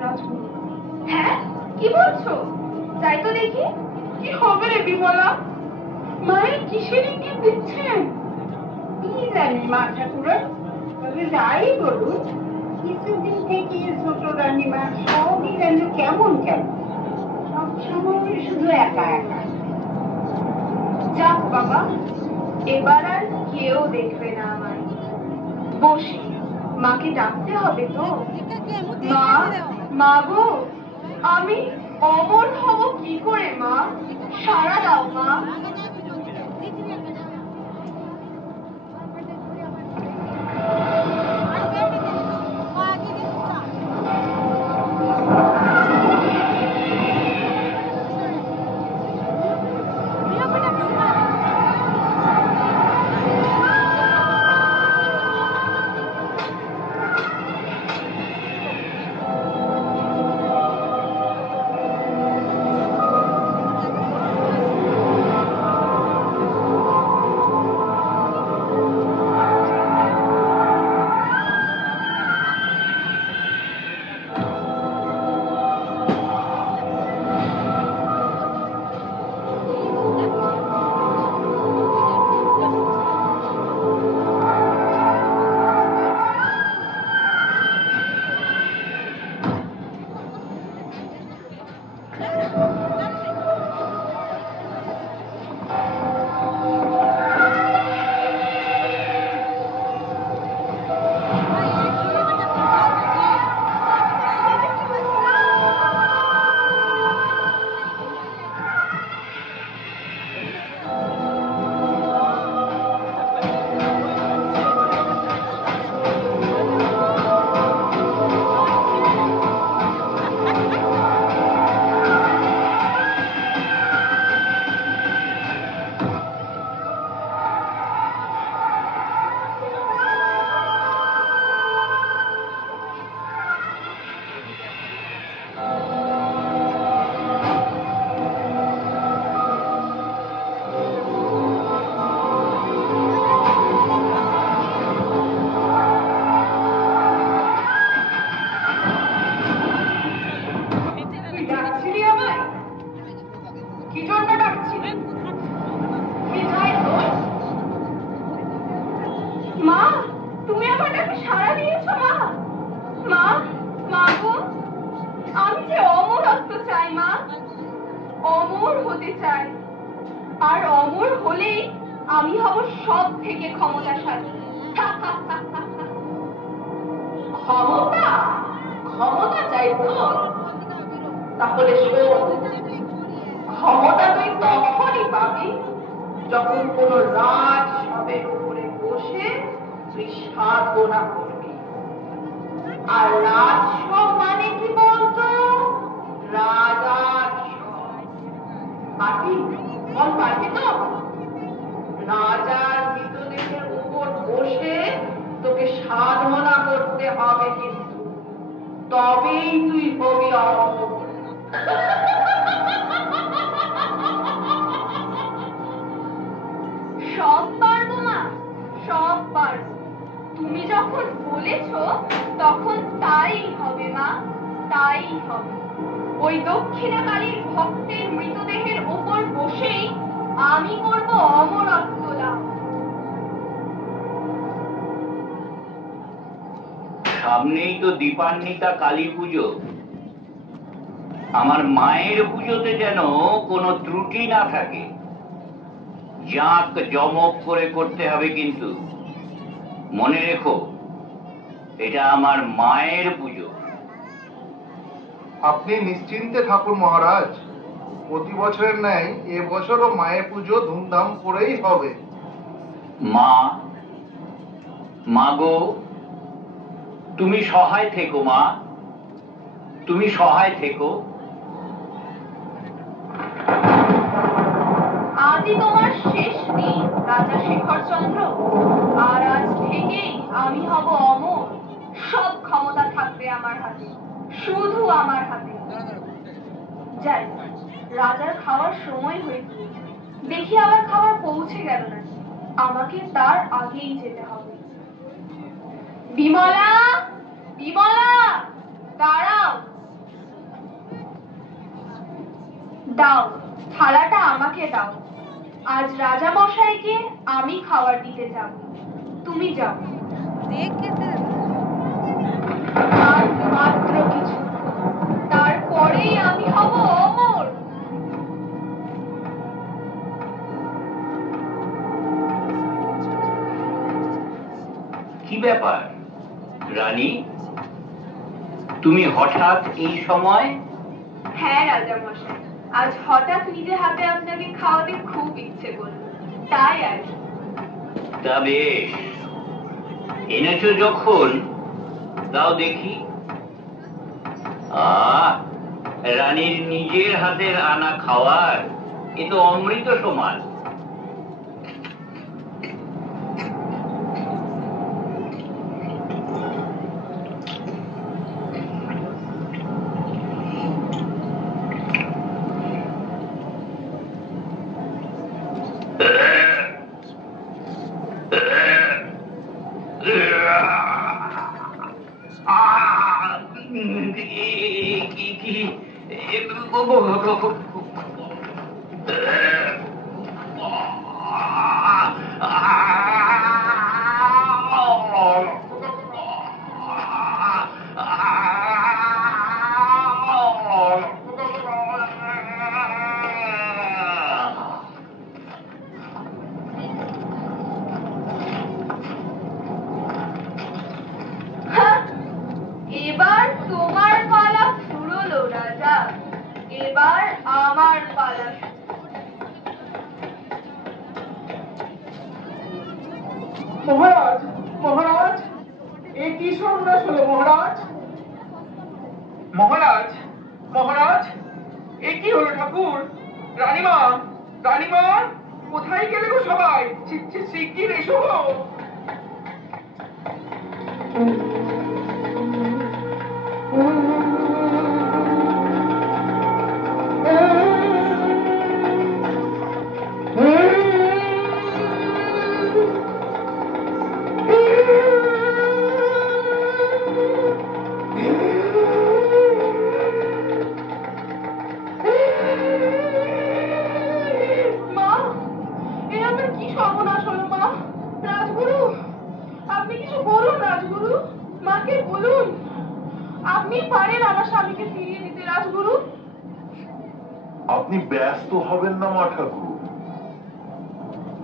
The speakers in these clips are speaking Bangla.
রাজকুমার। হ্যাঁ, কি বলছো? যাই তো দেখি। কি হবে রে বিমলা? মায়ের কিসের ইঙ্গিত দিচ্ছেন? কি জানি মা ঠাকুরা, তবে যাই বলুন, কিছুদিন থেকে ছোট রানীমা সবই যেন কেমন কেমন, সবসময় শুধু একা একা। যাক বাবা, এবার আর কেউ দেখবে না আমায়। বসি, মাকে ডাকতে হবে তো। মা, মা গো, আমি অমর হব কি করে মা? সাড়া দাও মা। মা, তুমি আমার ডাকে সাড়া দিয়েছো মা? মা, মা গো, আমি যে অমরত্ব চাই মা, অমর হতে চাই। আর অমর হলেই আমি হব সব থেকে ক্ষমতাশালী। ক্ষমতা? ক্ষমতা চাই তো? তাহলে শোন, ক্ষমতা তুই তখনই পাবি যখন কোন রাজ সবের উপরে বসে তুই সাধনা করবি। আর রাজসব মানে কি বলতো? রাজার সব। পারবি? বল, পারবি তো? রাজার মৃতদেহের উপর বসে তোকে সাধনা করতে হবে, কিন্তু তবেই তুই হবি অমর। সব পারবো মা, সব পারবো। তুমি যখন বলেছো তখন তাই হবে মা, তাই হবে। ওই দক্ষিণা কালীর ভক্তের মৃতদেহের উপর বসেই আমি করব অমরত্ব লাভ। সামনেই তো দীপান্বিতা কালী পুজো। আমার মায়ের পুজোতে যেন কোনো ত্রুটি না থাকে। জাঁক জমক করে করতে হবে, কিন্তু মনে রেখো, এটা আমার মায়ের পুজো। আপনি নিশ্চিন্তে থাকুন মহারাজ, প্রতি বছরের ন্যায় এবছরও মায়ের পুজো ধুমধাম করেই হবে। মা, মাগো, তুমি সহায় থেকো মা, তুমি সহায় থেকো। আজই তোমার শেষ দিন রাজা শেখরচন্দ্র, আর আজ থেকেই আমি হব অমর। সব ক্ষমতা থাকবে আমার হাতে, শুধু আমার হাতে। যাই, রাজার খাওয়ার সময় হয়ে গিয়েছে। দেখি আবার খাবার পৌঁছে গেল নাকি। আমাকে তার আগেই যেতে হবে। বিমলা, বিমলা, দাঁড়াও, দাও, থালাটা আমাকে দাও। আজ রাজা মশাইকে আমি খাবার দিতে যাব। তুমি যাও। আর মাত্র কিছু, তারপরেই আমি হব অমর। কি ব্যাপার রানী, তুমি হঠাৎ এই সময়? হ্যাঁ রাজা মশাই, আজ হঠাৎ নিজে হাতে আপনাকে খাওয়াতে খুব ইচ্ছে করল, তাই আর কি। তা বেশ, এনেছো যখন দাও দেখি। রানীর নিজের হাতের আনা খাওয়ার এ তো অমৃত সমান। এবার তোমার পালা ফুরলো রাজা, এবার আমার পালা। মহারাজ, মহারাজ, এ কি সর্বনাশ হলো মহারাজ? মহারাজ, মহারাজ, এ কি হলো ঠাকুর? রানীমা, রানীমা, কোথায় গেলে গো সবাই? শিগগির এসো গো। মা, এ আমার কি সর্বনাশ হলো মা? রাজগুরু, আপনি কিছু বলুন রাজগুরু, মাকে বলুন। আপনি পারেন আমার স্বামীকে ফিরিয়ে দিতে রাজগুরু। আপনি ব্যস্ত হবেন না মা ঠাকুর।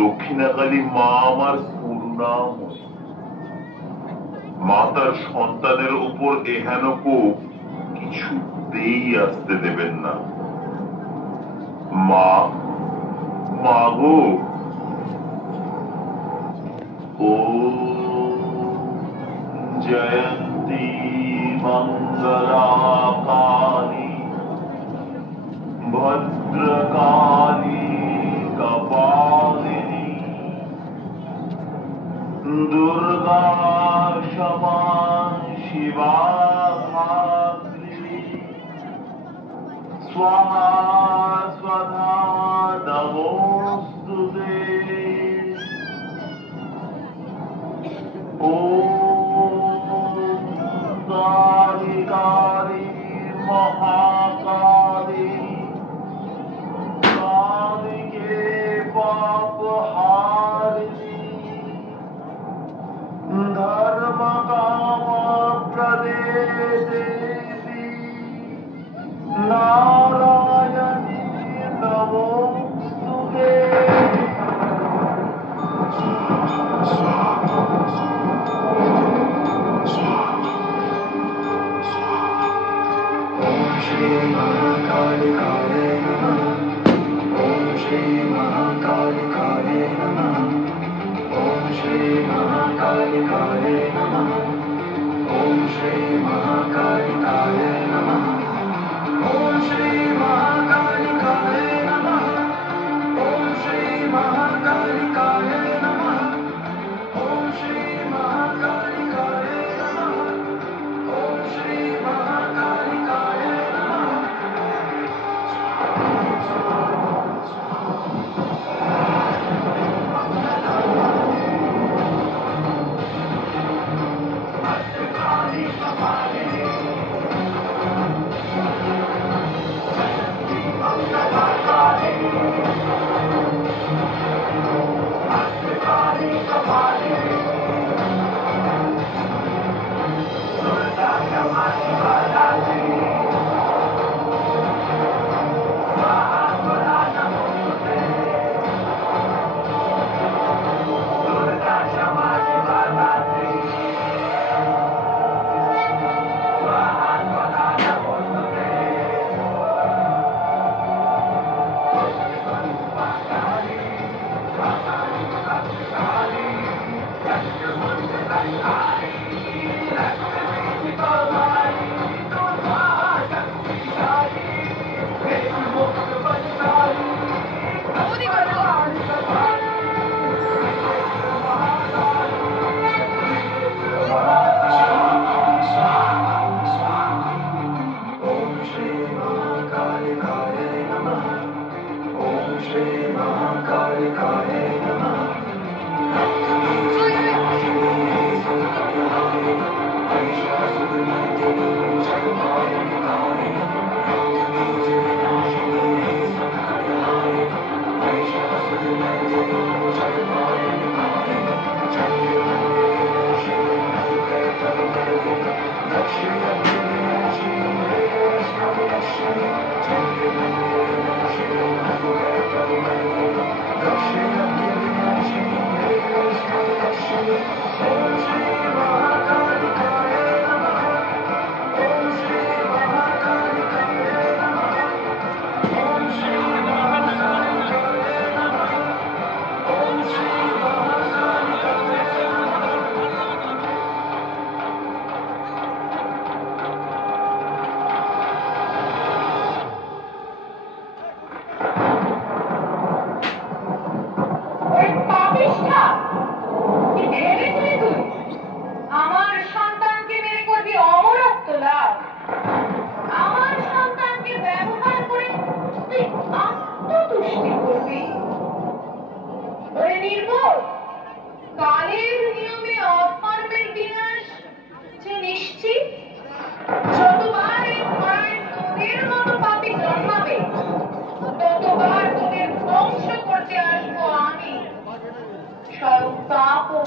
দক্ষিণাকালী মা আমার করুণাময়ী। মা তার সন্তানের উপর এহেন কোপ কিছুতেই আসতে দেবেন না। মা, মা গো, ও জয়ন্তী মঙ্গলাকালী ভদ্রকালী কপালিনী দুর্গা ক্ষমা শিবা ধাত্রী স্বাহা স্বধা নমোস্তুতে। ওম কালী কালী মহাকালী কালীকে পাপ হারিণী ধর্ম কাম প্রদে দেবী নারায়ণী নমোস্তুতে। ओम श्री महाकालिकाय नमः। ओम श्री महाकालिकाय नमः। ओम श्री महाकालिकाय नमः। ओम श्री महाकालिकाय नमः। ओम श्री महाकालिकाय नमः। ओम श्री महाकालिकाय नमः। ओम श्री महाकालिकाय नमः। ओम श्री महाकालिकाय नमः।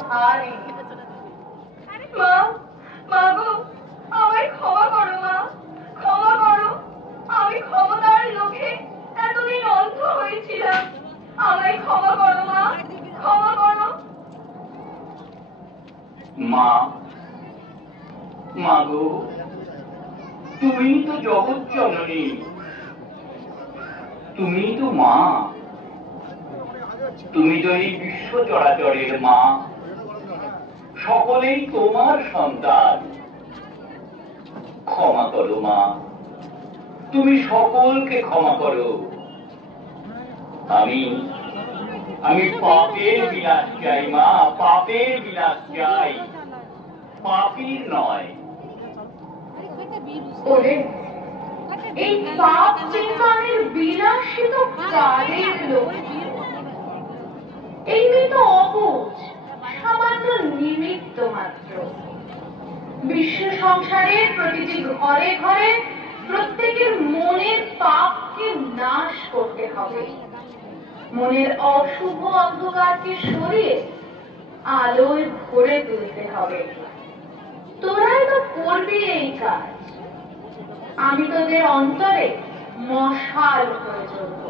হারিনি। মা, মা গো, আমায় ক্ষমা করো মা, ক্ষমা করো। আমি ক্ষমতার লোভে এতদিন অন্ধ হয়েছিলাম। আমায় ক্ষমা করো মা, ক্ষমা করো। মা, মা গো, তুমি তো জগৎ জননী, তুমি তো মা, তুমি তো এই বিশ্ব চরাচরের মা, সকলেই তোমার সন্তান। ক্ষমা করো মা, তুমি সকলকে ক্ষমা করো। আমি পাপের বিনাশ চাই মা, পাপের বিনাশ চাই, পাপীর নয়। ওরে, এই পাপ চিন্তনের বিলাসী তো কালের লোক। এই মেয়ে তো অবুঝ, সামান্য নিমিত্ত মাত্র। বিশ্ব সংসারের প্রতিটি ঘরে ঘরে প্রত্যেকের মনের পাপকে নাশ করতে হবে, মনের অশুভ অন্ধকারকে সরিয়ে আলোয় ভরে তুলতে হবে। তোরাই তো করবি এই কাজ। আমি তোদের অন্তরে মশাল হয়ে চলব।